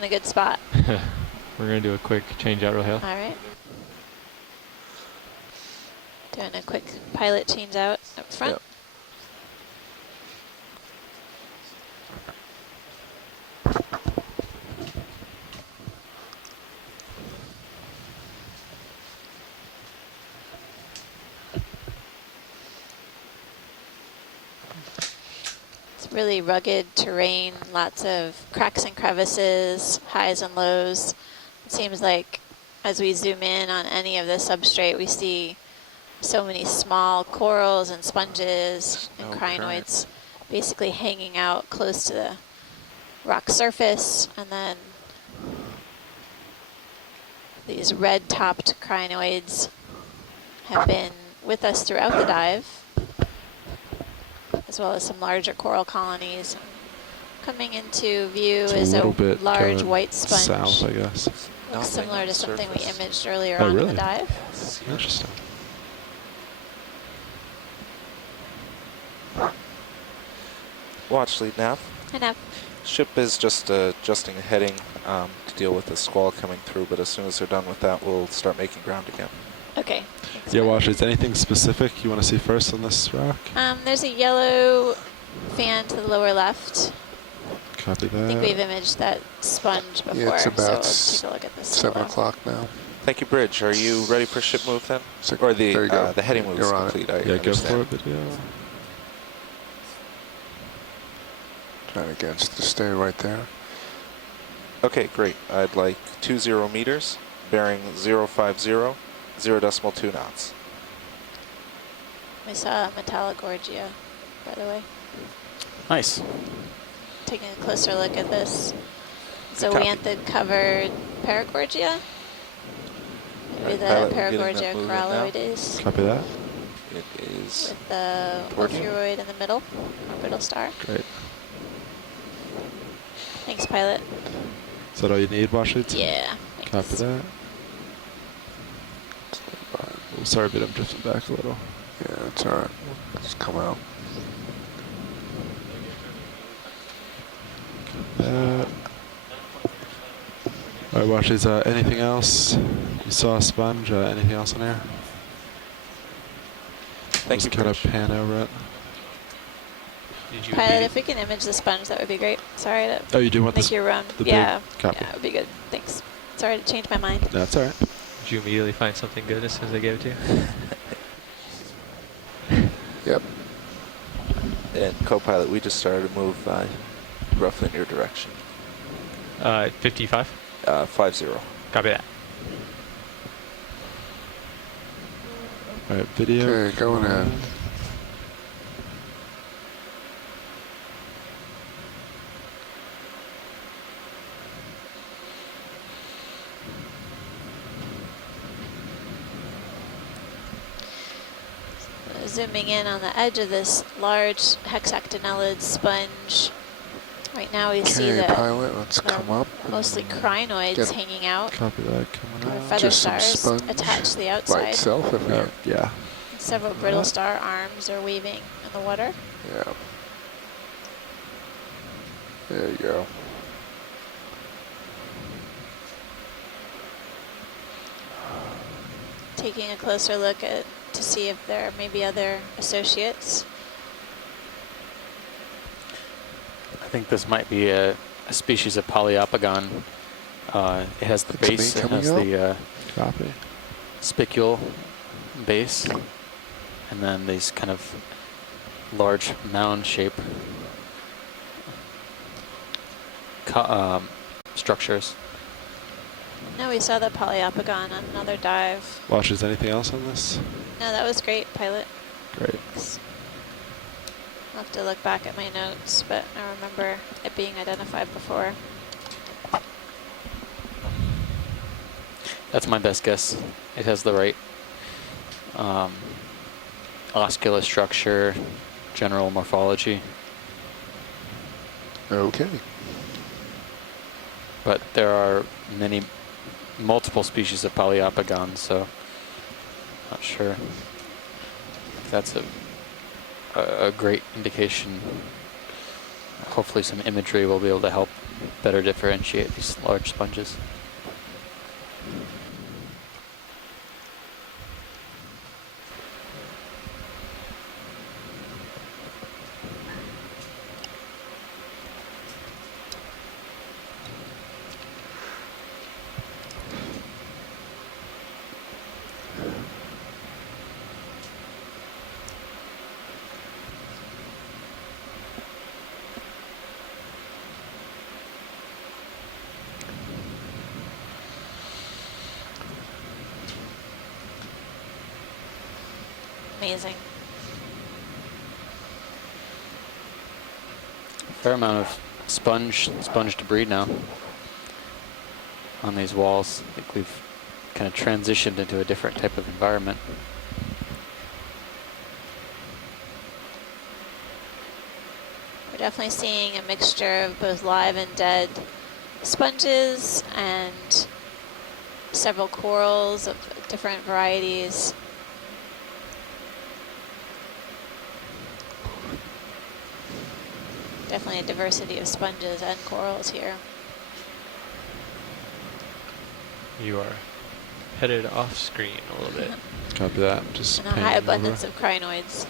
found a good spot. We're going to do a quick change out real hill. All right. Doing a quick pilot change out up front. Yep. It's really rugged terrain, lots of cracks and crevices, highs and lows. It seems like as we zoom in on any of the substrate, we see so many small corals and sponges and crinoids basically hanging out close to the rock surface, and then these red-topped crinoids have been with us throughout the dive, as well as some larger coral colonies. Coming into view is a large white sponge. South, I guess. Looks similar to something we imaged earlier Oh, on really? in the dive. Interesting. Watch lead nav. I know. Ship is just adjusting a heading to deal with the squall coming through, but as soon as they're done with that, we'll start making ground again. Okay. Thanks, Yeah, Mike. Wash, is anything specific you want to see first on this rock? There's a yellow fan to the lower left. Copy that. I think we've imaged that sponge before, Yeah, it's about so let's take a look at this. 7 o'clock now. Thank you, Bridge. Are you ready for ship move then? So, Or the there you go. the heading move is You're on it. complete, I Yeah, go for understand. it, video. Trying against to stay right there. Okay, great. I'd like 20 meters, bearing 050, 0.2 knots. We saw a Metallogorgia, by the way. Nice. Taking a closer look at this. Good copy. Zoanthid covered Paragorgia. Maybe the Pilot, we're getting that Paragorgia moving now. coralloides Copy that. It is with the Toward you. ophiuroid in the middle, brittle star. Great. Thanks, pilot. Is that all you need, Washington? Yeah. Copy Thanks. that. Oh, sorry, but I'm drifting back a little. Yeah, it's all right. Just come out. All right, Wash, is anything else? You saw a sponge, anything else in there? Thank you, Just kind of Bridge. pan over it. Did you Pilot, if we can image the sponge, that would be great. Sorry to Oh, you do want make this? you run. the Yeah, big copy. yeah, it would be good. Thanks. Sorry to change my mind. No, it's all right. Did you immediately find something good as soon as I gave it to you? Yep. And co-pilot, we just started to move roughly in your direction. 55. 50. Copy that. All right, video. Okay, going in. Zooming in on the edge of this large hexactinellid sponge. Right now we see Okay, that pilot, let's they're come up. mostly crinoids Get- hanging out. Copy that. Coming Or out. feather Just some stars sponge attached to the by outside. itself if we Oh, yeah. Several brittle star arms are weaving in the water. Yeah. There you go. Taking a closer look at to see if there may be other associates. I think this might be a species of Poliopogon. It has the It's me base, it coming has up. the Copy. spicule base, and then these kind of large mound shape structures. No, we saw the Poliopogon on another dive. Wash, is anything else on this? No, that was great, pilot. Great. Thanks. I'll have to look back at my notes, but I remember it being identified before. That's my best guess. It has the right oscula structure, general morphology, Okay. but there are multiple species of Poliopogon, so not sure if that's a great indication. Hopefully some imagery will be able to help better differentiate these large sponges. Amazing. Fair amount of sponge debris now on these walls. I think we've kind of transitioned into a different type of environment. We're definitely seeing a mixture of both live and dead sponges and several corals of different varieties. Definitely a diversity of sponges and corals here. You are headed off screen a little bit. Copy that. Just And a high panning abundance over. of crinoids.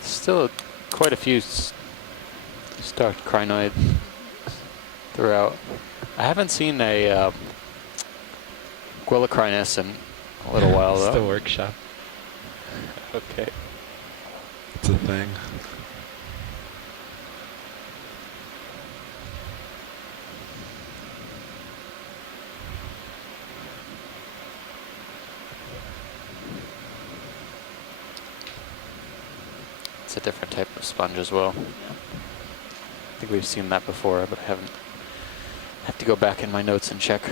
Still quite a few starked crinoid throughout. I haven't seen a Guilacrinus in a little while It's though. the workshop. Okay. It's a thing. It's a different type of sponge as well. I think we've seen that before, but I haven't. I have to go back in my notes and check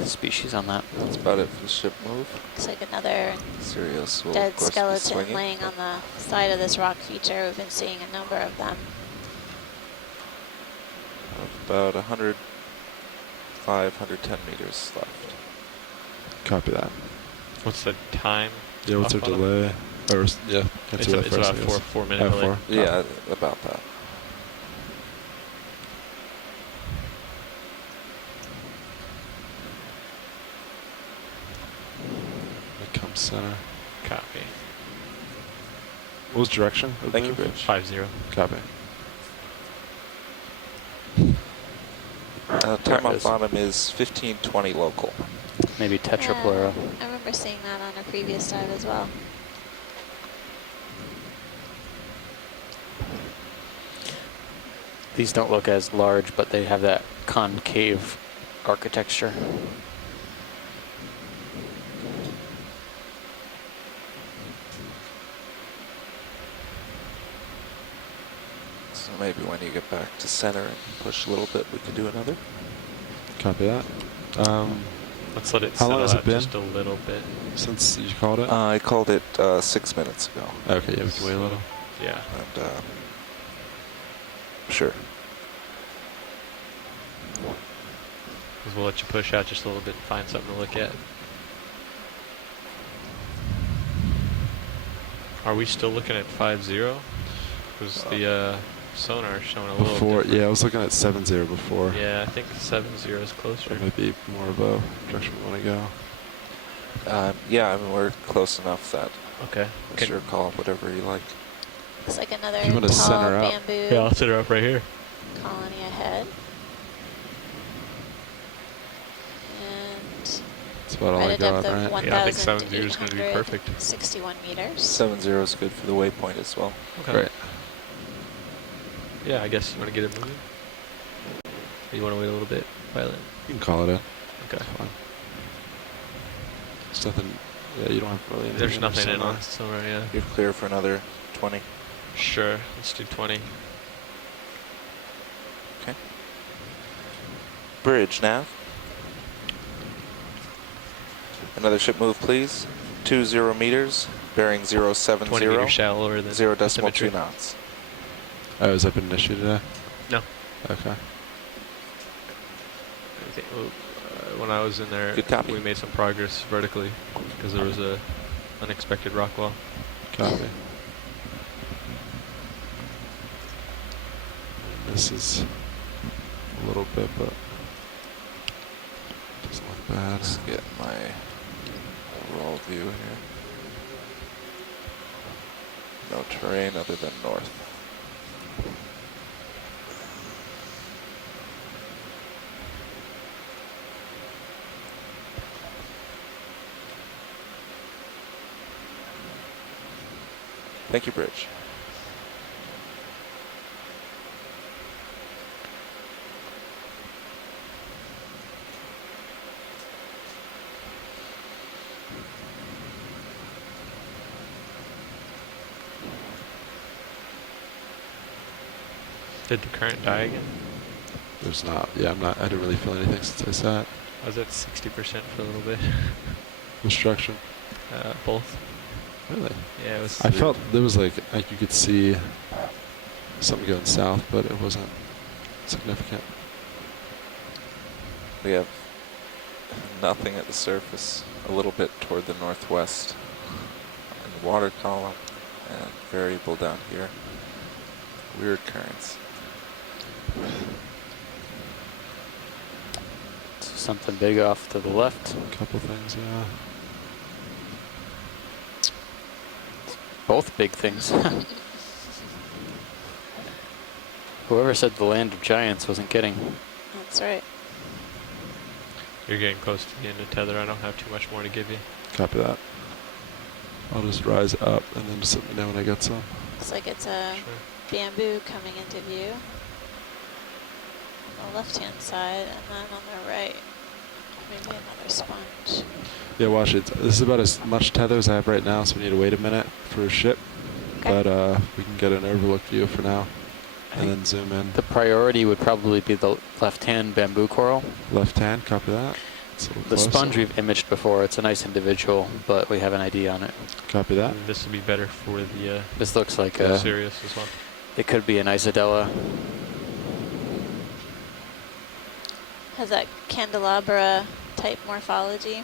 the species on that. That's about it for the ship move. Looks like another Sirius will, dead of course, be skeleton swinging. laying on the side of this rock feature. We've been seeing a number of them. About 105, 110 meters left. Copy that. What's the time? Yeah, what's our off on it? delay? Or, yeah, It's, answer that it's first, about I guess. 4 minute Oh, delay. 4? Yeah, about that. It comes center. Copy. What was direction? of Thank you, move? Bridge. 5-0. Copy. Time There it off is. bottom is 1520 local. Maybe tetrapleura. I remember seeing that on a previous dive as well. These don't look as large, but they have that concave architecture. So maybe when you get back to center and push a little bit, we can do another. Copy that. Let's let it How long settle has it out been? just a little bit. Since you called it? I called it 6 minutes ago. Okay, yeah, we can wait a little. Yeah. And sure. Because we'll let you push out just a little bit and find something to look at. Are we still looking at 5-0? Was the sonar showing a little Before, different? yeah, I was looking at 7-0 before. Yeah, I think 7-0 is closer. That might be more of a direction we want to go. Yeah, I mean, we're close enough that Okay. sure, call it whatever you like. Looks like another If you want to tall center up. bamboo Yeah, I'll set her up right here. colony ahead. And That's about all right I at depth got, of right? Yeah, I think 7-0 is gonna be perfect. 1,861 meters. 7-0 is good for the waypoint as well. Okay. Great. Yeah, I guess you want to get it moving. Or you want to wait a little bit, Violet? You can call it in. Okay. That's fine. There's nothing, yeah, you don't have really anything There's your nothing in sonar. on sonar, yeah. You're clear for another 20. Sure, let's do 20. Okay. Bridge nav. Another ship move, please. 20 meters, bearing 070. 20 meters shallower than 0.2 bathymetry. knots. Oh, has that been an issue today? No. Okay. I think, when I was in there, Good copy. we made some progress vertically because there was a unexpected rock wall. Copy. misses a little bit, but doesn't look bad. Let's get my overall view here. No terrain other than north. Thank you, Bridge. Did the current die again? There's not. Yeah, I didn't really feel anything since I sat. I was at 60% for a little bit. Destruction. Both. Really? Yeah, it was. I felt there was like you could see something going south, but it wasn't significant. We have nothing at the surface, a little bit toward the northwest in the water column, and variable down here. Weird currents. Something big off to the left. A couple things, yeah. Both big things. Whoever said the land of giants wasn't kidding. That's right. You're getting close to the end of tether. I don't have too much more to give you. Copy that. I'll just rise up and then just let me know when I get some. Looks like it's a Sure. bamboo coming into view on the left-hand side, and then on the right, maybe another sponge. Yeah, watch it. This is about as much tether as I have right now, so we need to wait a minute for a ship. Okay. But we can get an overlook view for now, I and think then zoom in. the priority would probably be the left-hand bamboo coral. Left hand, copy that. It's a little The closer. sponge we've imaged before. It's a nice individual, but we have an ID on it. Copy that. And this would be better for the This looks like a, Sirius as well. it could be an Isadella. Has that candelabra type morphology.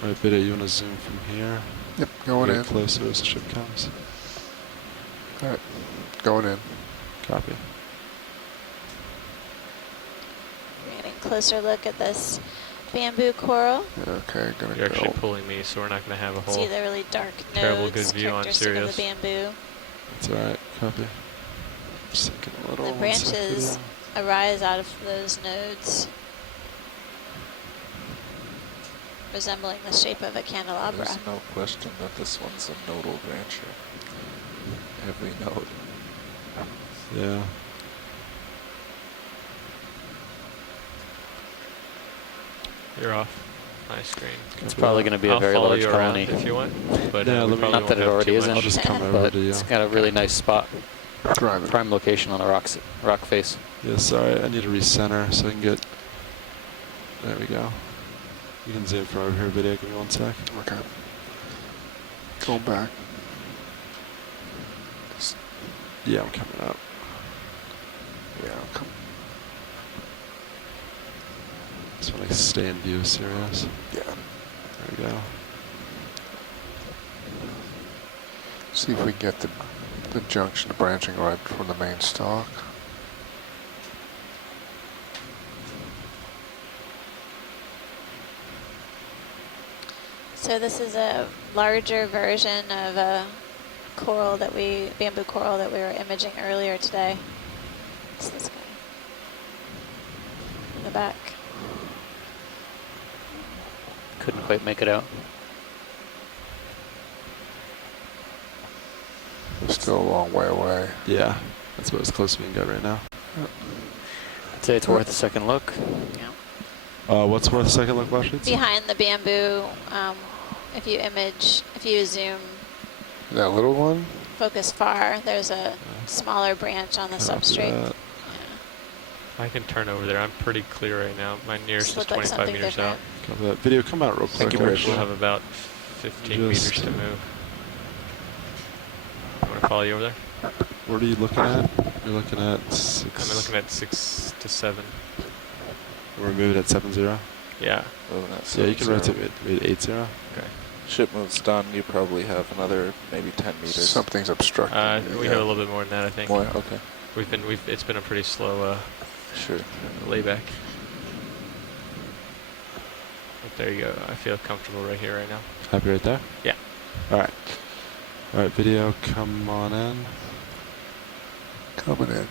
All right, Biddy, you want to zoom from here? Yep, going Get in. closer as the ship comes. All right, going in. Copy. We're getting a closer look at this bamboo coral. Okay, gonna You're actually go. pulling me, so we're not going to have a See whole. the really dark terrible nodes, good view on characteristic of the Sirius. bamboo. That's all right. Copy. Just thinking a little. The one sec, branches video. arise out of those nodes, resembling the shape of a candelabra. There's no question that this one's a nodal branch here. Every node. Yeah. You're off my screen. It's probably going to be a I'll very follow large you around colony. if you want, but Yeah, we let me- probably Not won't that it have already too isn't. much. I'll just come over But to you. it's got a really nice spot, Driving. prime location on the rock face. Yeah, sorry, I need to recenter so I can get. There we go. You can zoom from over here, video. Give me 1 sec. Okay. Going back. Yeah, I'm coming up. Yeah, come. Just want to stay in view, Sirius. Yeah. There we go. See if we can get the junction branching right from the main stalk. So this is a larger version of a bamboo coral that we were imaging earlier today. It's this guy in the back. Couldn't quite make it out. We're still a long way away. Yeah, that's about as close as we can get right now. I'd say it's worth a second look. What's worth a second look, Washington? Behind the bamboo, if you zoom, That little one? focus far, there's a smaller branch on the Copy substrate. that. I can turn over there. I'm pretty clear right now. My nearest is Looked like 25 something meters different. out. Copy that. Video, come out real quick. Thank you, We'll Rich. have about 15 Just- meters to move. Want to follow you over there? What are you looking at? You're looking at 6. I'm looking at 6 to 7. We're moving at 7-0. Yeah. Moving at Yeah, you can 7-0. rotate me at 8-0. Okay. ship moves done, you probably have another maybe 10 meters. Something's obstructing. We have a little bit more than that, I think. More? Okay. It's been a pretty slow Sure. layback. But there you go. I feel comfortable right here, right now. Happy right there? Yeah. All right. All right, video, come on in. Coming in.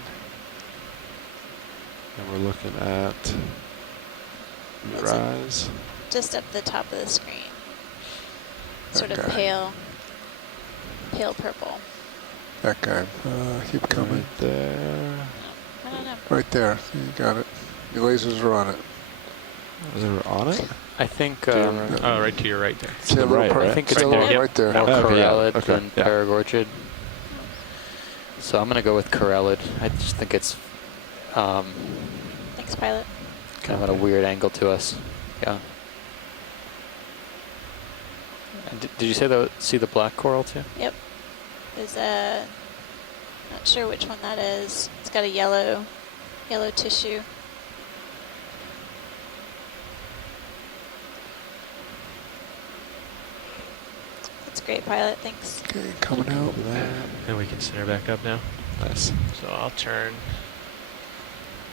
And we're looking at Mirage. Just up the top of the screen. Sort of Okay. pale purple. That guy. Keep coming. Right there. I don't know. Right there. You got it. Your lasers are on it. Is it on it? I think Oh, right to your right there. To the right, I right? think See it's a more, little right there. more Okay, yeah, Corellid okay, than yeah. Paragorgid. So I'm gonna go with Corellid. I just think it's Thanks, pilot. kind of at a weird angle to us. Yeah. And did you say see the black coral too? Yep. There's not sure which one that is. It's got a yellow tissue. That's great, pilot. Thanks. Okay, coming out. Copy that. And we can center back up now. Nice. So I'll turn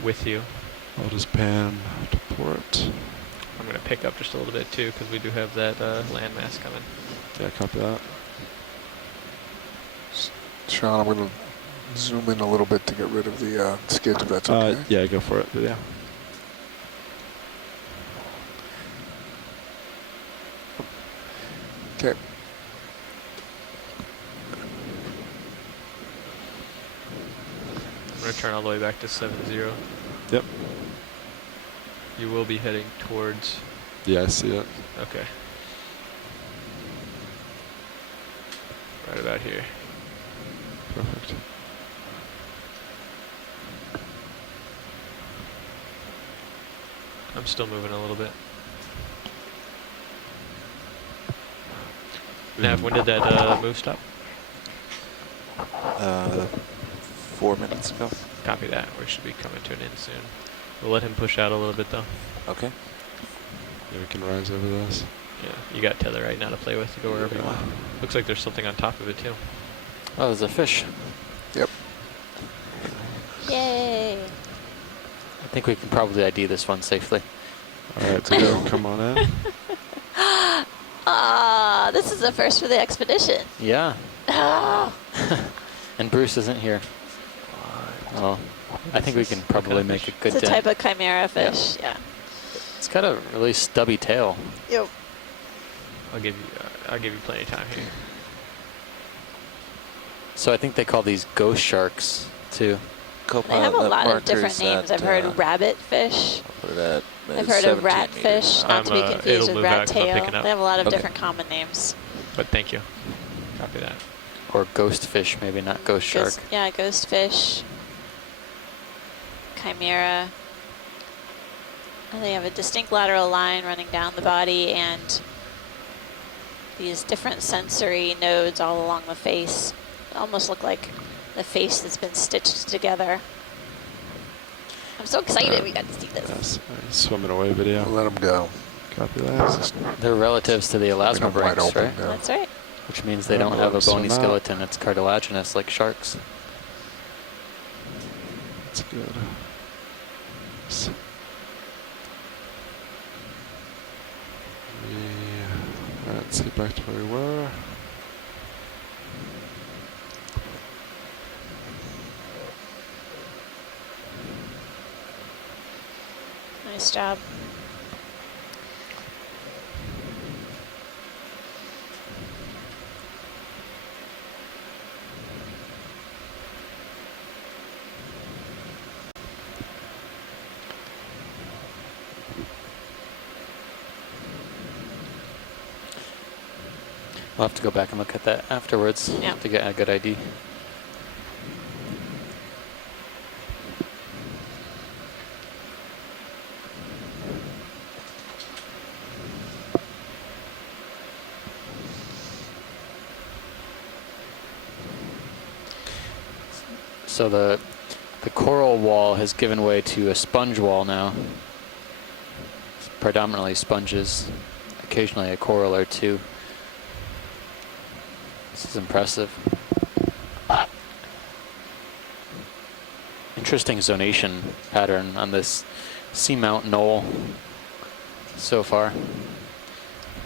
with you. I'll just pan to port. I'm going to pick up just a little bit too, because we do have that landmass coming. Yeah, copy that. Sean, I'm going to zoom in a little bit to get rid of the skids, if that's okay. Yeah, go for it, video. Okay. I'm going to turn all the way back to 7-0. Yep. You will be heading towards... Yeah, I see it. Okay. Right about here. Perfect. I'm still moving a little bit. Nav, when did that move stop? 4 minutes ago. Copy that. We should be coming to an end soon. We'll let him push out a little bit though. Okay. Yeah, we can rise over this. Yeah, you got tether right now to play with to go wherever you want. Looks like there's something on top of it too. Oh, there's a fish. Yep. Yay! I think we can probably ID this one safely. All right, so come on in. Ah, this is the first for the expedition. Yeah. Ah, And Bruce isn't here. Well, I think we can probably kind of make a fish? good it's a dent. type of chimera fish. Yeah. It's got a really stubby tail. Yep. I'll give you plenty of time here. So I think they call these ghost sharks too. They have a Copilot lot of different markers names. at, I've heard rabbit fish. Put it at I've heard of 17 ratfish, meters. not to be it'll confused with move rat back 'cause I'm tail. picking up. They have a lot of Okay. different common names. But thank you. Copy that. Or ghost fish, maybe not ghost shark. Ghost, yeah, ghost fish, chimera. And they have a distinct lateral line running down the body and these different sensory nodes all along the face. They almost look like the face that's been stitched together. I'm so excited we got to see this. Yes. Swimming away, video. Let them go. Copy that. Just They're relatives to the leaving them wide elasmobranchs, open right? now. That's right. Which means they Yeah, don't have a swim bony out. skeleton. It's cartilaginous like sharks. That's good. So all right, let's get back to where we were. Nice job. We'll have to go back and look at that afterwards Yeah. to get a good ID. So the coral wall has given way to a sponge wall now. It's predominantly sponges, occasionally a coral or two. This is impressive. Interesting zonation pattern on this seamount knoll so far.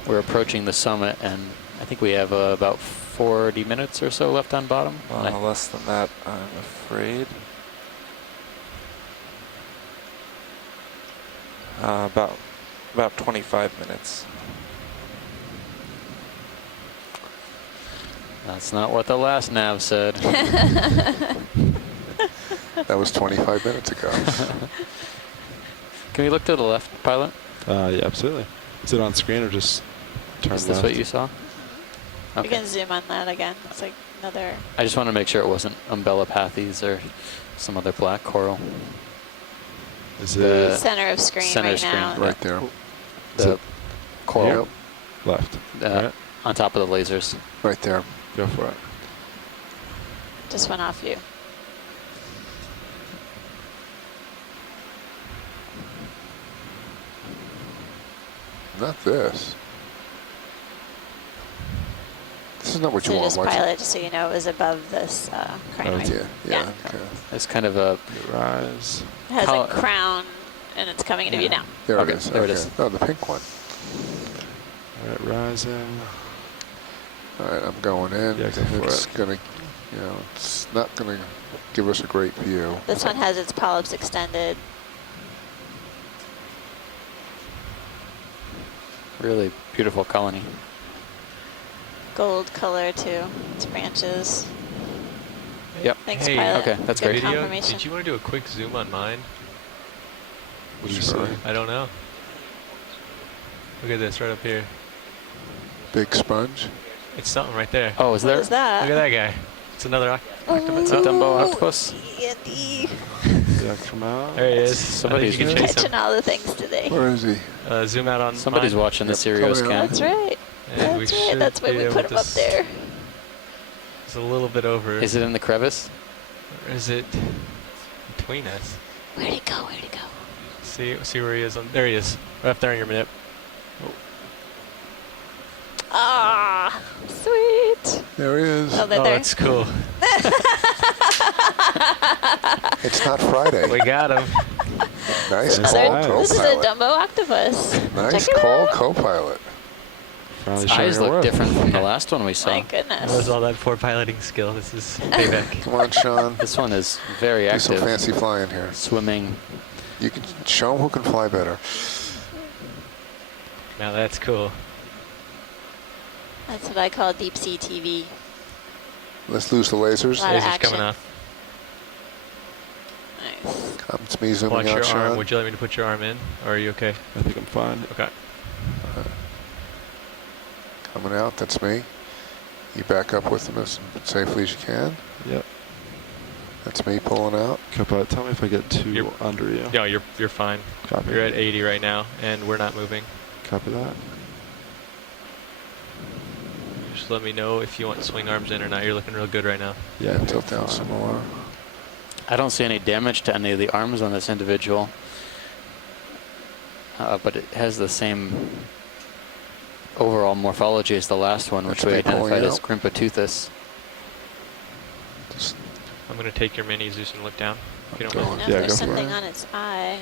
We're approaching the summit, and I think we have about 40 minutes or so left on bottom. Less than that, I'm afraid. About 25 minutes. That's not what the last nav said. That was 25 minutes ago. Can we look to the left, pilot? Yeah, absolutely. Is it on screen or just turn Is this left? what you saw? We Okay. can zoom on that again. It's like another. I just want to make sure it wasn't umbellapathes or some other black coral. Is The it Center of screen center right screen, now. Right there. Is The it coral Yep. left? Right. on top of the lasers. Right there. Go for it. Just went off view. Not this. This is not what So you want, just Martin. pilot, just so you know, it was above this crinoid. Yeah, yeah, okay. It's kind of a Good rise. It has How- a crown, and it's coming into view now. There Okay, it is. there it okay. is. Oh, the pink one. All right, rising. All right, I'm going in. Yeah, go for It's it. gonna, you know, it's not gonna give us a great view. This one has its polyps extended. really beautiful colony. Gold color too. Its branches. Yep. Thanks, Hey, pilot. okay, that's Good great. Video, confirmation. did you want to do a quick zoom on mine? What did you Sorry. say? I don't know. Look at this right up here. Big sponge. It's something right there. Oh, is What there? is that? Look at that guy. It's another octopus. It's a Dumbo octopus. Andy. Did that come out? There he is. Somebody's I think you can chase him. Catching all the things today. Where is he? Zoom out on Somebody's mine. watching the Yep, Sirius coming out. cam. That's right. And we That's right. should That's why be we able put him to up there. It's a little bit over. Is it in the crevice? Or is it between us? Where'd he go? Where'd he go? See where he is. There he is. Right up there on your minute. Ah, sweet. There he is. Oh, they're Oh, there. that's cool. It's not Friday. We got him. Nice Nice. call, Nice. This is a co-pilot. Dumbo octopus. Nice Check it call, out. co-pilot. Finally Its showing eyes her look worth. different from the last one we saw. My That was goodness. all that poor piloting skill. This is payback. Come on, Sean. This one is very Do some active. fancy flying here. Swimming. You can show him who can fly better. Now that's cool. That's what I call deep sea TV. Let's lose the lasers. Lot of Laser's action. coming off. Nice. It's me zooming Watch out, your Sean. arm. Would you like me to put your arm in? Or are you okay? I think I'm fine. Okay. Coming out, that's me. You back up with him as safely as you can. Yep. That's me pulling out. Co-pilot, tell me if I get too You're- under you. No, you're fine. Copy. You're at 80 right now, and we're not moving. Copy that. Just let me know if you want swing arms in or not. You're looking real good right now. Yeah, I And think tilt I'm down fine. some more. I don't see any damage to any of the arms on this individual. But it has the same overall morphology as the last one, which That's we me pulling identified as out. Grimpoteuthis. Just I'm going to take your mini, Zeus, and look down. If you don't Go mind. on. Now if Yeah, there's go for something it. on its eye.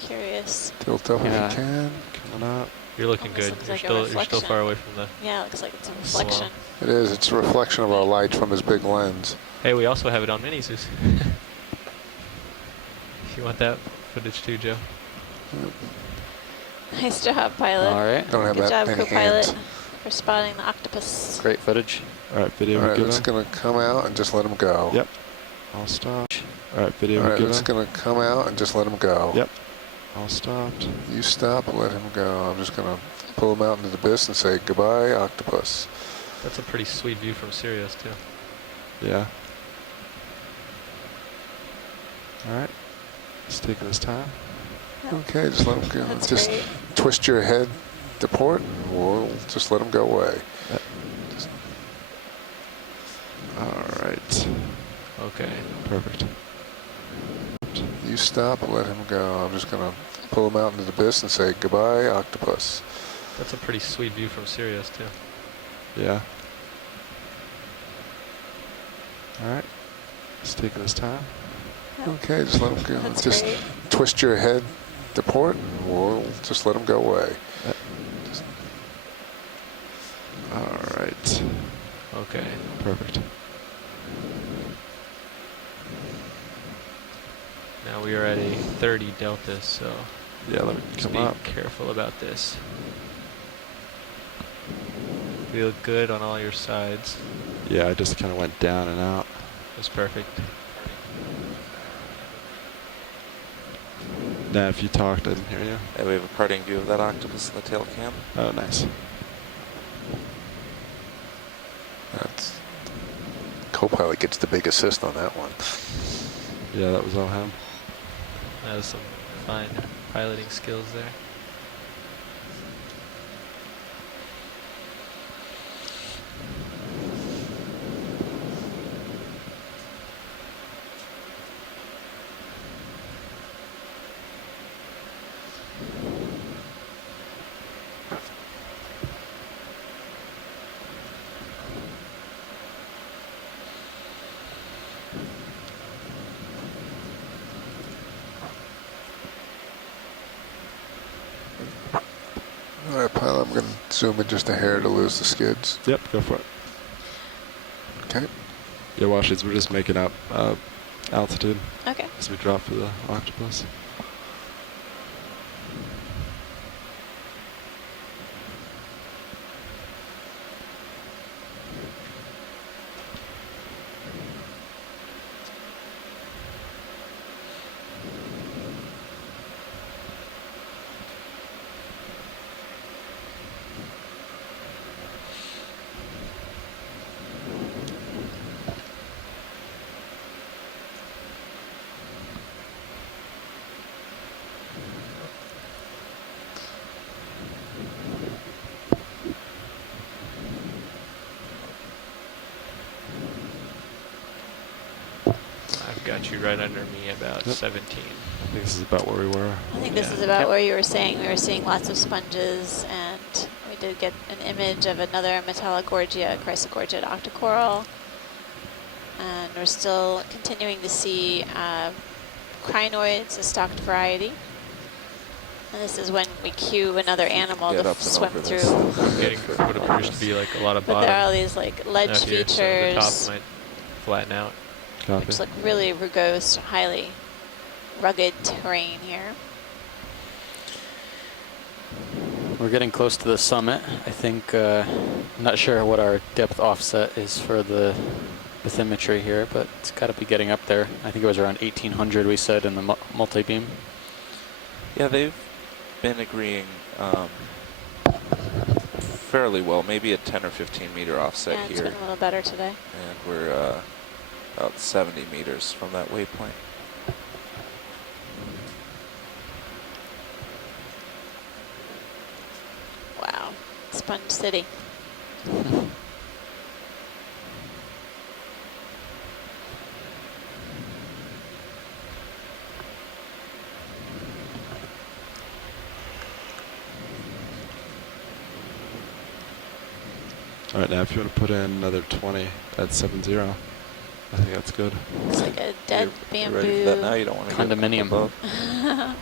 Curious. tilt up Yeah. if you can. Coming up. You're looking Almost good. looks You're like a still reflection. far away from the. Yeah, it looks like it's a reflection. It is. It's a reflection of our light from his big lens. Hey, we also have it on mini, Zeus. If you want that footage too, Joe. Nice job, pilot. All right. Don't have Good that job, many co-pilot, hands. for spotting the octopus. Great footage. All right, video All right, given. it's going to come out and just let him go. Yep. All stopped. All right, video All right, given. it's going to come out and just let him go. Yep. All stopped. You stop, let him go. I'm just going to pull him out into the abyss and say, goodbye, octopus. That's a pretty sweet view from Sirius too. Yeah. All right. He's taking his time. Okay, just let him go. That's Just great. twist your head to port and we'll just let him go away. All right. Okay. Perfect. You stop, let him go. I'm just going to pull him out into the abyss and say, goodbye, octopus. That's a pretty sweet view from Sirius too. Yeah. All right. He's taking his time. Okay, just let them go. That's Just great. twist your head to port, and we'll just let them go away. All right. Okay. Perfect. Now we are at a 30 delta, so Yeah, let me just come be up. careful about this. We look good on all your sides. Yeah, I just kind of went down and out. That's perfect. Nah, if you talked, I didn't hear you. Yeah, we have a parting view of that octopus in the tail cam. Oh, nice. That's co-pilot gets the big assist on that one. Yeah, that was all him. That was some fine piloting skills there. All right, pilot, I'm going to zoom in just a hair to lose the skids. Yep, go for it. Okay. Yeah, Washies, we're just making up altitude Okay. as we drop for the octopus. I've got you right under me about Yep. 17. I think this is about where we were. I think this Yeah. is about Yep. where you were saying we were seeing lots of sponges, and we did get an image of another Metallogorgia, Chrysogorgia octocoral. And we're still continuing to see crinoids, a stocked variety. And this is when we cue another animal Get to up and swim over through. this. Getting what appears to be like a lot of But bottom there are all these like ledge out here, features, so the top might flatten out. Copy. which look really rugose, highly rugged terrain here. We're getting close to the summit. I think, I'm not sure what our depth offset is for the bathymetry here, but it's got to be getting up there. I think it was around 1800 we said in the multi-beam. Yeah, they've been agreeing fairly well, maybe a 10 or 15 meter offset Yeah, it's here. been a little better today. And we're about 70 meters from that waypoint. Wow, Sponge City. All right, now if you want to put in another 20 at 70, I think that's good. Looks like a dead You ready for that now? bamboo. You don't want to Condominium. above? I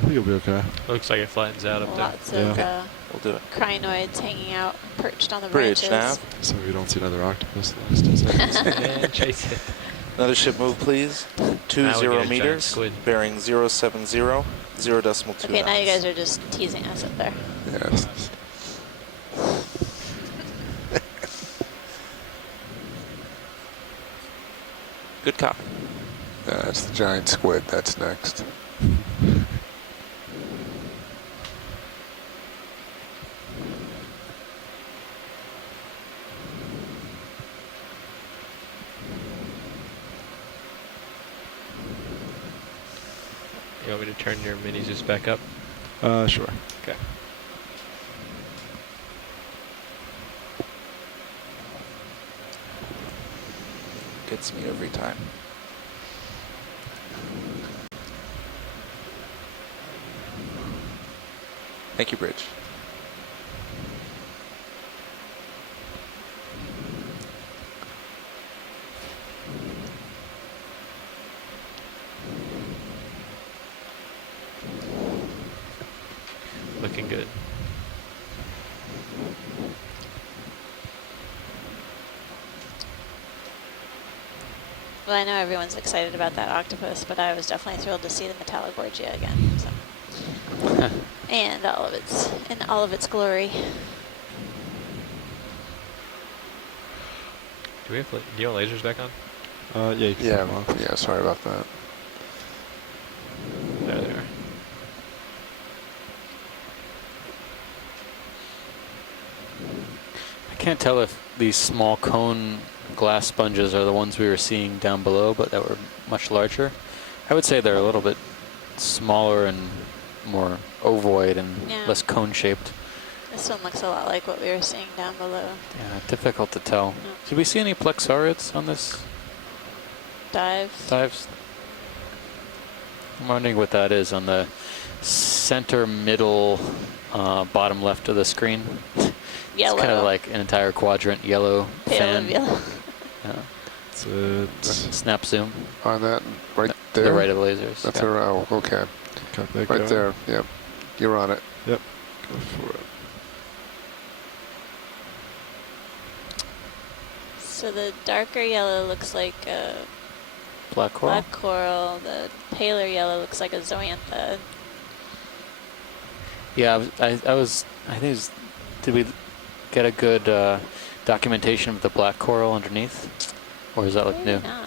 think it'll be okay. Looks like it flattens out up there. Lots of Yeah. We'll do it. crinoids hanging out, perched on the Bridge branches. nav. So we don't see another octopus in the next 2 seconds. And chase it. Another ship move, please. Now 20 we get a giant meters. squid. Bearing 070, 0.2 Okay, now you knots. guys are just teasing us up there. Yes. Good copy. That's the giant squid. That's next. You want me to turn your minis just back up? Sure. Okay. Gets me every time. Thank you, Bridge. Well, I know everyone's excited about that octopus, but I was definitely thrilled to see the Metallogorgia again. So. And in all of its glory. Do you have lasers back on? Yeah, you can turn them off. Yeah, sorry about that. There they are. I can't tell if these small cone glass sponges are the ones we were seeing down below, but that were much larger. I would say they're a little bit smaller and more ovoid and Yeah. less cone-shaped. This one looks a lot like what we were seeing down below. Yeah, difficult to tell. No. Did we see any plexaurids on this Dive. dives? I'm wondering what that is on the center middle bottom left of the screen. Yellow. It's kind of like an entire quadrant yellow Pale fan. of yellow. Yeah. That's it. Snap zoom. On that, right To there? the right of the lasers. That's yeah. oh, okay. Got that Right going. there, yep. You're on it. Yep. Go for it. So the darker yellow looks like a Black coral. black coral. The paler yellow looks like a zoantha. Yeah, I think it was, did we get a good documentation of the black coral underneath? Or does that look Maybe new? not.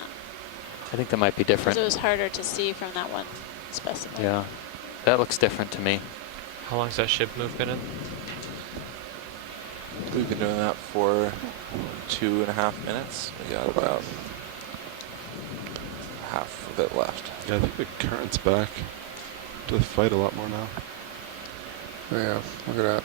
I think that might be Because different. it was harder to see from that one specimen. Yeah, that looks different to me. How long's that ship move been in? We've been doing that for 2.5 minutes. We got about half of it left. Yeah, I think the current's back to fight a lot more now. Yeah, look at that.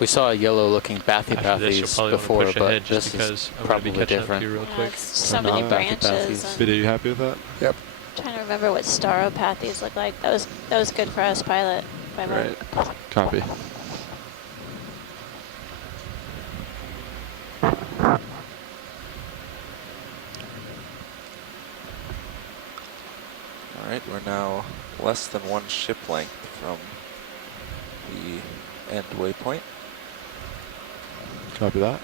We saw a yellow looking After this, you'll bathypathes probably before, want to push but ahead just this because is I'm going to probably be catching up to different. you real Yeah, quick. it's so many non-bathypathes. branches. Vid, are you happy with that? Yep. Trying to remember what stauropathes look like. That was good for us, pilot. By the way. Right. Copy. Alright, we're now less than 1 ship length from the end waypoint. Copy that.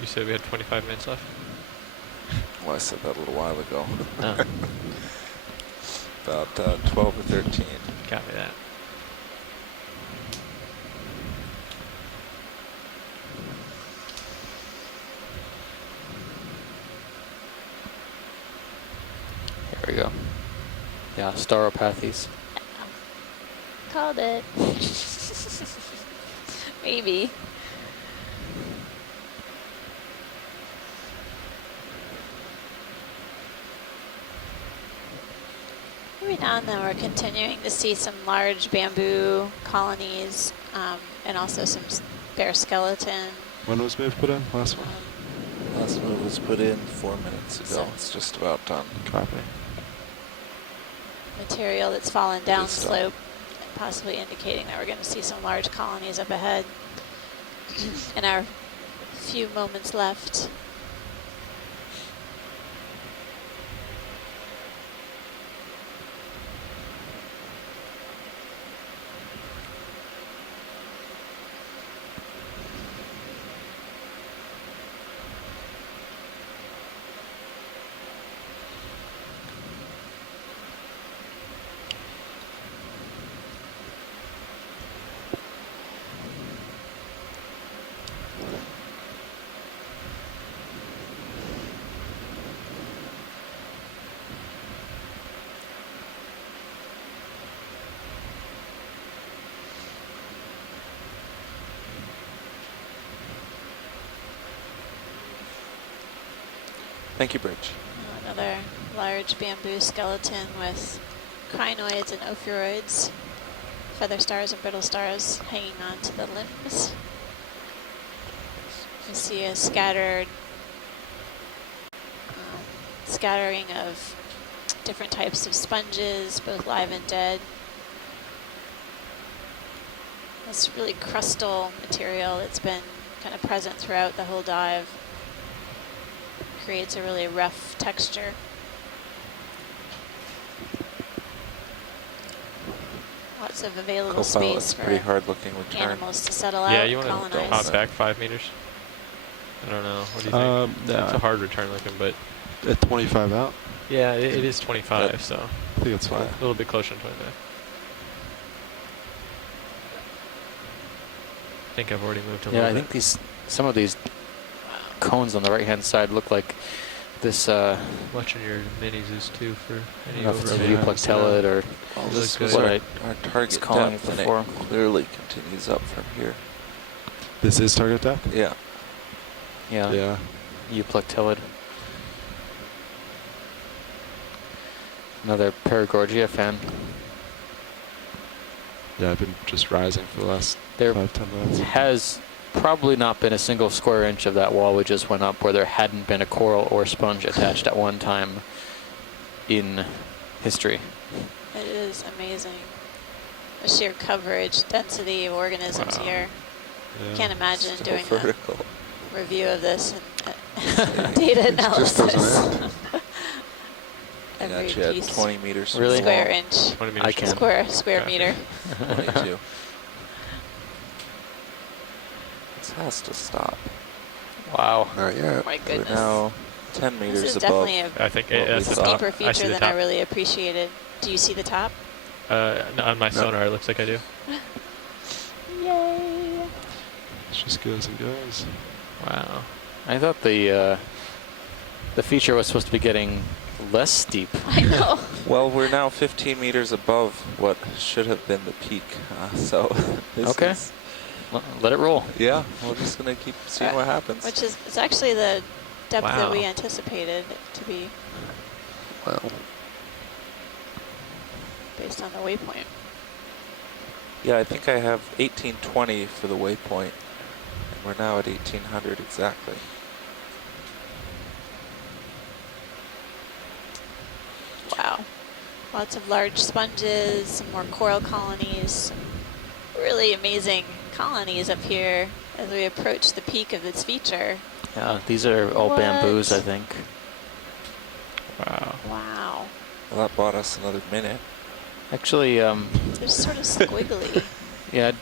You said we had 25 minutes left? Well, I said that a little while ago. No. About 12 or 13. Copy that. There we go. Yeah, stauropathes. Called it. Maybe. Every now and then we're continuing to see some large bamboo colonies and also some bare skeleton. When was Maeve put in? Last one? Last move was put in 4 minutes ago. So- It's just about done. Copy. Material that's fallen down Good stuff. slope, possibly indicating that we're going to see some large colonies up ahead. In our few moments left. Thank you, Bridge. Another large bamboo skeleton with crinoids and ophiuroids, feather stars and brittle stars hanging onto the limbs. You see a scattered scattering of different types of sponges, both live and dead. This really crustal material that's been kind of present throughout the whole dive. Creates a really rough texture. Lots of available Co-pilot, space pretty for hard looking return. animals to settle Yeah, out you and want to colonize. hop back 5 meters? I don't know. What do you think? No, It's a hard return looking, but at 25 out, yeah, it is 25, so I think it's a fine. little bit closer to 25. I think I've already moved a Yeah, little I bit. think some of these cones on the right-hand side look like this. Watching your mini zoos too for I any don't know if it's a overview. view plexellid or Well, It this looked was good. what our was target calling depth, it and before. it clearly continues up from here. This is target depth? Yeah. yeah, Yeah. euplectellid. Another Paragorgia fan. Yeah, I've been just rising for the last There 5-10 minutes. has probably not been a single square inch of that wall we just went up where there hadn't been a coral or sponge attached at one time in history. It is amazing. The sheer coverage, density of organisms Wow. here. Yeah. Can't imagine Still doing vertical. a review of this and data It just doesn't analysis. end. And Every actually at piece, 20 meters from Really? the square wall. inch, 20 meters I can. square Okay. meter. 22. This has to stop. Wow. Not yet. My We're goodness. now 10 This meters is above. definitely a I think What we that's the thought. top. deeper I see feature the than top. I really appreciated. Do you see the top? No, on my sonar, it looks like I do. Yay! It just goes and goes. Wow. I thought the feature was supposed to be getting less steep. I know. Well, we're now 15 meters above what should have been the peak. So this Okay. is, Let it roll. yeah, we're just going to keep seeing what happens. Which is, it's actually the depth that we Wow. anticipated to be Well, based on the waypoint. Yeah, I think I have 1820 for the waypoint. And we're now at 1800 exactly. Wow. Lots of large sponges, some more coral colonies, some really amazing colonies up here as we approach the peak of this feature. Yeah, these are all What? bamboos, I think. Wow. Wow. Well, that bought us another minute. Actually, They're sort of squiggly. yeah.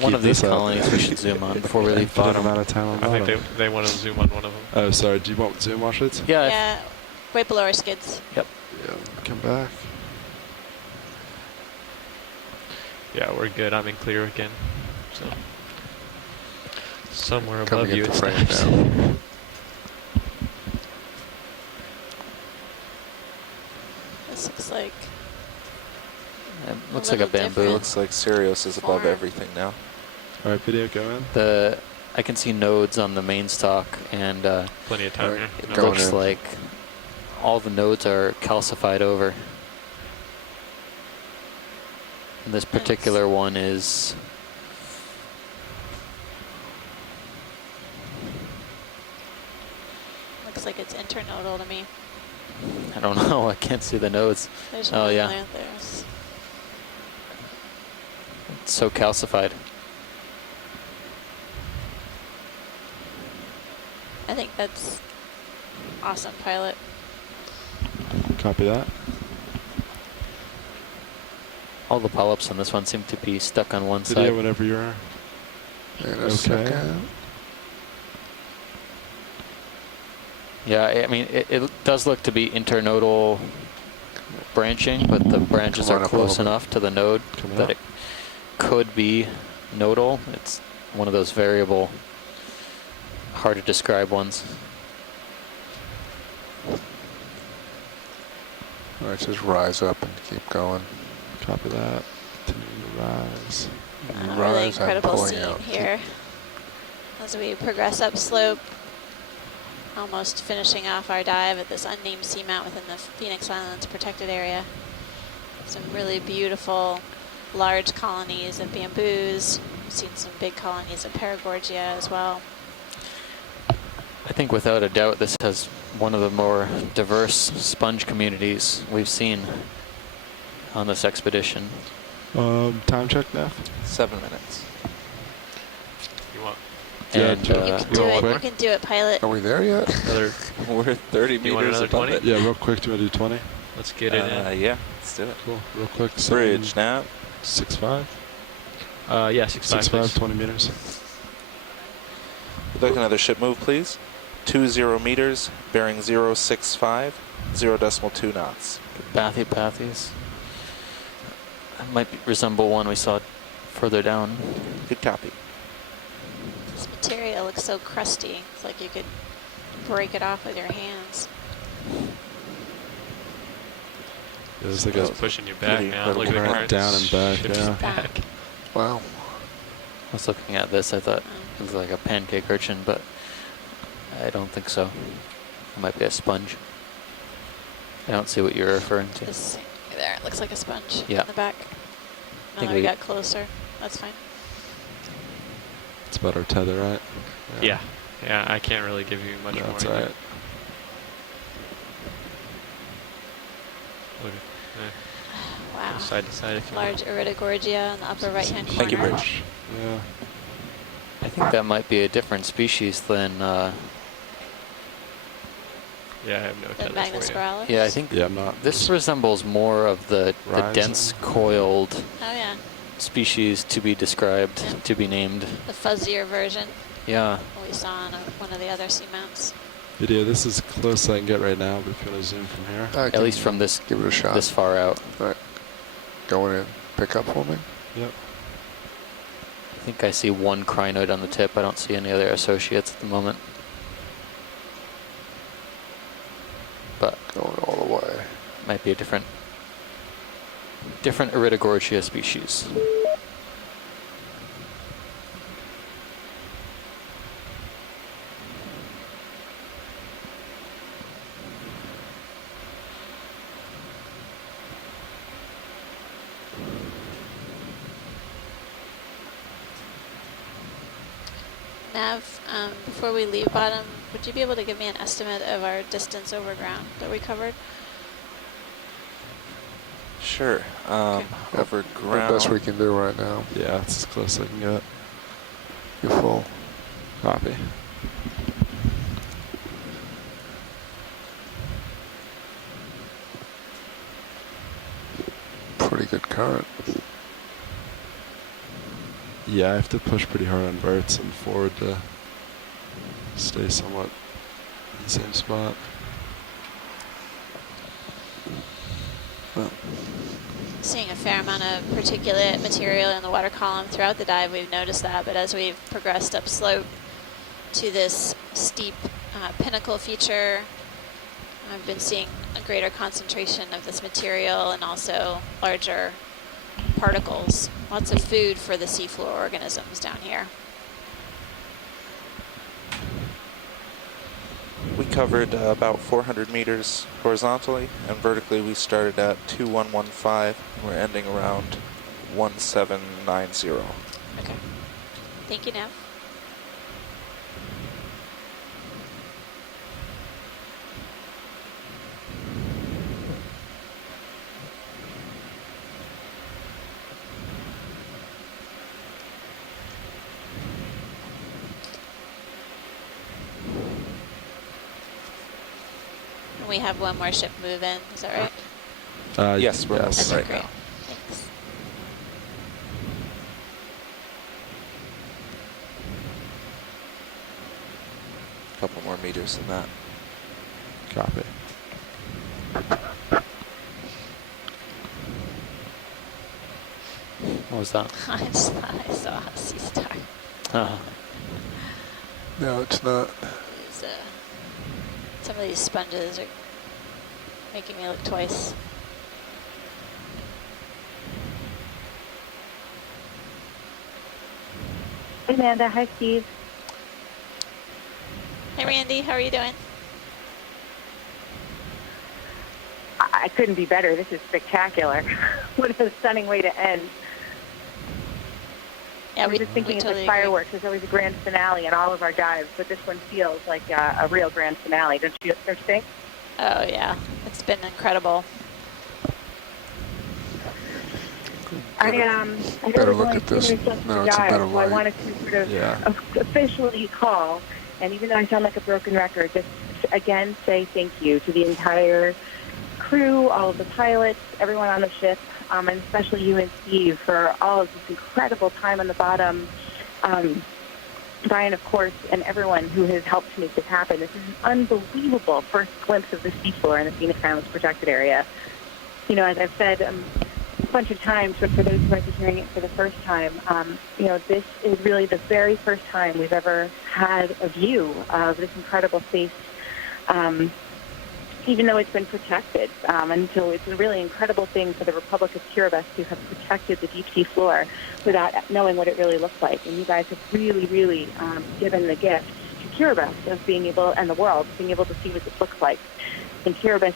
One Keep of these this up. colonies we should zoom on before we leave Put an bottom. amount of time on I think bottom. they want to zoom on one of them. Oh, sorry. Do you want zoom wash it? Yeah, Yeah, right below our skids. Yeah. Come back. Yeah, we're good. I'm in clear again. So somewhere Come above get you the it frame snaps. down. This looks like it looks like a little It bamboo. different. looks like Sirius is above Form. everything now. All right, video go in. I can see nodes on the main stalk, and Plenty of time Right. here. it No Going looks in. like all the nodes are calcified over. And this particular one is looks like it's internodal to me. I don't know. I can't see the nodes. There's Oh, one yeah. there. There's It's so calcified. I think that's awesome, pilot. Copy that. All the polyps on this one seem to be stuck on one Video side. whenever you are. in a Okay. second. Yeah, I mean, it does look to be internodal branching, but the branches Come are on up a close little bit. enough to the node Coming that up. it could be nodal. It's one of those variable, hard to describe ones. All right, just rise up and keep going. Copy that. Continue to rise. You Really rise, I'm incredible pulling scene out. here as we progress upslope, almost finishing off our dive at this unnamed seamount within the Phoenix Islands protected area. Some really beautiful large colonies of bamboos. We've seen some big colonies of Paragorgia as well. I think without a doubt this has one of the more diverse sponge communities we've seen on this expedition. Time check, Neff. 7 minutes. You want Yeah, And You Uh, can real do it. You quick. can do it, pilot. Are we there yet? another? We're 30 You want meters another above 20? it. Yeah, real quick. Do you want to do 20? Let's get it in. Yeah, let's do it. Cool. Real quick. Bridge now. 6'5". Yeah, 6'5". 6'5", 20 meters. We'd like another ship move, please. 20 meters, bearing 065, 0.2 knots. Bathyes. That might resemble one we saw further down. Good copy. This material looks so crusty. It's like you could break it off with your hands. Yeah, there's like It's a pushing you back pretty now. Look at the incredible. current. Down and back, Ship's yeah. back. Wow. I was looking at this, I thought it was like a pancake urchin, but I don't think so. It might be a sponge. I don't see what you're referring to. This there, it looks like a sponge Yeah. in the back. Now Think that we we- got closer, that's fine. It's about our tether, right? Yeah. Yeah, I can't really give you much No, more. that's either. alright. Look at Wow. side to side if you Large Iridogorgia in the upper right-hand corner. Thank you, Bridge. Yeah. I think that might be a different species than, want. Yeah, I have no The tether Magnus for you. spiralis. yeah, I think Yeah, I'm not. this resembles more of the Rising. dense coiled Oh yeah, species to be described, Yeah. to be named. the fuzzier version Yeah, what we saw on one of the other seamounts. Video, this is close I can get right now, but if you want to zoom from here. at least from this Give it a shot. this far out. Right. Going in. Pick up for me. Yep. I think I see one crinoid on the tip. I don't see any other associates at the moment. But Going all the way. might be a different Iridogorgia species. Nav, before we leave bottom, would you be able to give me an estimate of our distance over ground that we covered? Sure. Over The ground. best we can do right now. Yeah, it's as close as I can get. You're full. Copy. Pretty good current. Yeah, I have to push pretty hard on verts and forward to stay somewhat in the same spot. Seeing a fair amount of particulate material in the water column throughout the dive, we've noticed that, but as we've progressed upslope to this steep pinnacle feature, I've been seeing a greater concentration of this material and also larger particles. Lots of food for the seafloor organisms down here. We covered about 400 meters horizontally, and vertically we started at 2115. We're ending around 1790. Okay. Thank you, Nav. And we have one more ship move in, is that right? Yes, we're moving Okay, right great. now. Thanks. A couple more meters than that. Copy. What was that? I just thought I saw a sea star. No, it's not. These, some of these sponges are making me look twice. Hey, Amanda. Hi, Steve. Hey, Randy, how are you doing? I couldn't be better. This is spectacular. What a stunning way to end. Yeah, I was just thinking it's totally like agree. fireworks. There's always a grand finale in all of our dives, but this one feels like a real grand finale. Don't you think? Oh, yeah. It's been incredible. I Better know look there's at this. only 2 minutes left in No, the it's a dive, better so I light. wanted to sort of Yeah. officially call, and even though I sound like a broken record, just again say thank you to the entire crew, all of the pilots, everyone on the ship, and especially you and Steve for all of this incredible time on the bottom. Brian, of course, and everyone who has helped to make this happen. This is an unbelievable first glimpse of the seafloor in the Phoenix Islands protected area. You know, as I've said a bunch of times, but for those who might be hearing it for the first time, you know, this is really the very first time we've ever had a view of this incredible space, even though it's been protected. And so it's a really incredible thing for the Republic of Kiribati to have protected the deep sea floor without knowing what it really looks like. And you guys have really, really given the gift to Kiribati of being able, and the world, being able to see what this looks like. And Kiribati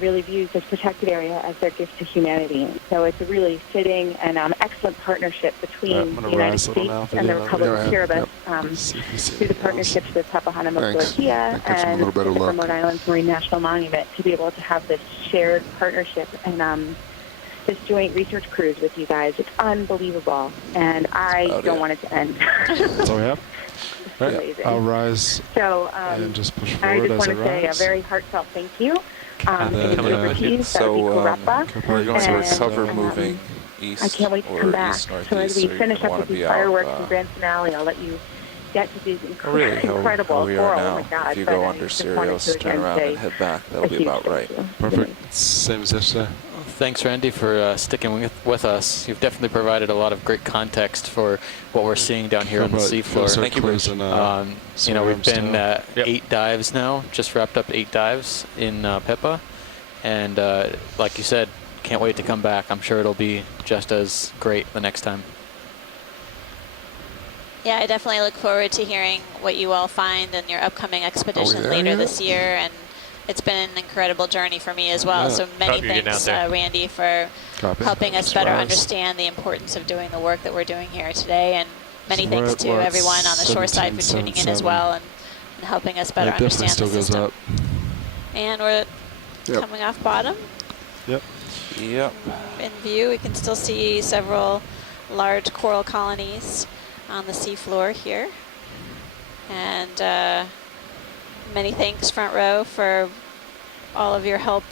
really views this protected area as their gift to humanity. So it's a really fitting and excellent partnership between the United States and the Republic of Kiribati through the partnerships with Papahānaumoku Akea and the Remote Islands Marine National Monument to be able to have this shared partnership and this joint research cruise with you guys. It's unbelievable, and I don't want it to end. That's all we have. It's amazing. I'll rise so, and just push I forward just as want it to say a rises. very heartfelt thank you. And then, so we're going to recover moving east I can't wait to or come back. east-northeast, So as we so you're finish going to up want with to these be fireworks out. and grand finale, I'll let you get to these Really, incredible how we coral. are Oh now. my God, If you but go I under just wanted Sirius, to turn again around say and head back, that'll a be huge about right. thank you. Perfect. Same as yesterday. Thanks, Randy, for sticking with us. You've definitely provided a lot of great context for what we're seeing down here on the seafloor. Thank you, Bruce. You know, we've been 8 dives now, just wrapped up 8 dives in Pippa. And like you said, can't wait to come back. I'm sure it'll be just as great the next time. Yeah, I definitely look forward to hearing what you all find in your upcoming expedition later this year. And it's been an incredible journey for me as well. So many thanks, Randy, for helping us better understand the importance of doing the work that we're doing here today. And many thanks to everyone on the shore side for tuning in as well and helping us better understand the system. And we're coming off bottom. Yep. In view, we can still see several large coral colonies on the seafloor here. And many thanks, Front Row, for all of your help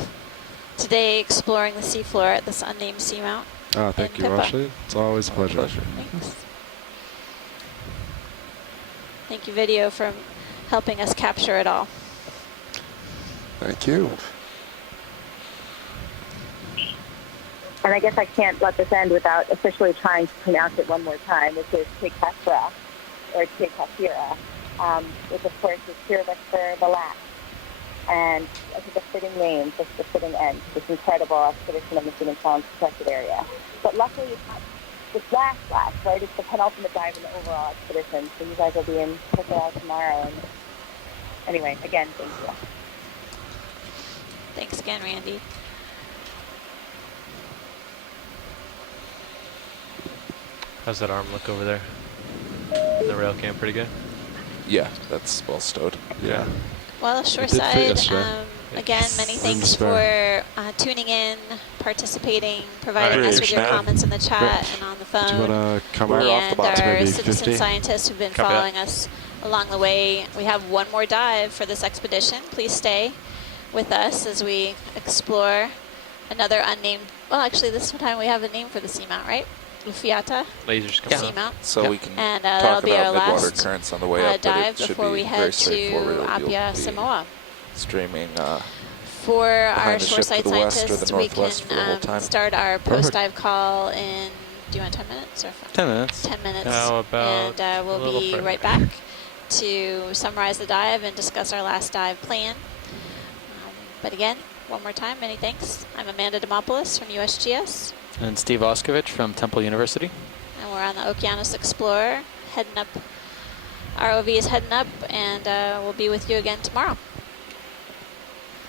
today exploring the seafloor at this unnamed seamount. Thank you, Ashley. It's always a pleasure. Thanks. Thank you, video, for helping us capture it all. Thank you. And I guess I can't let this end without officially trying to pronounce it one more time, which is Tekasra, or Tekasira, which of course is Kiribati for the last. And I think a fitting name, just a fitting end to this incredible expedition in the Phoenix Islands protected area. But luckily it's not this last, right? It's the penultimate dive in the overall expedition. So you guys will be in Portugal tomorrow. And anyway, again, thank you. Thanks again, Randy. How's that arm look over there? The rail cam pretty good? Yeah, that's well stowed. Yeah. Well, shoreside, again, many thanks for tuning in, participating, providing us with your comments in the chat and on the phone. Do you want to come and our citizen scientists who've been following us along the way. We have one more dive for this expedition. Please stay with us as we explore another unnamed, well, actually this time we have a name for the seamount, right? Ufiata Lasers come seamount. So we can and talk that'll be our about midwater last currents on the way up, dive but it should before we be head very to straightforward. Apia, Samoa. Streaming for our the ship shoreside to the west or the scientists, we northwest for the whole can time. start our post-dive call in, do you want 10 minutes? Or 10 minutes. 10 minutes. How about and we'll be right back to summarize the dive and discuss our last dive plan. But again, one more time, many thanks. I'm Amanda Demopoulos from USGS. And Steve Oskovich from Temple University. And we're on the Okeanos Explorer, heading up. ROV is heading up, and we'll be with you again tomorrow.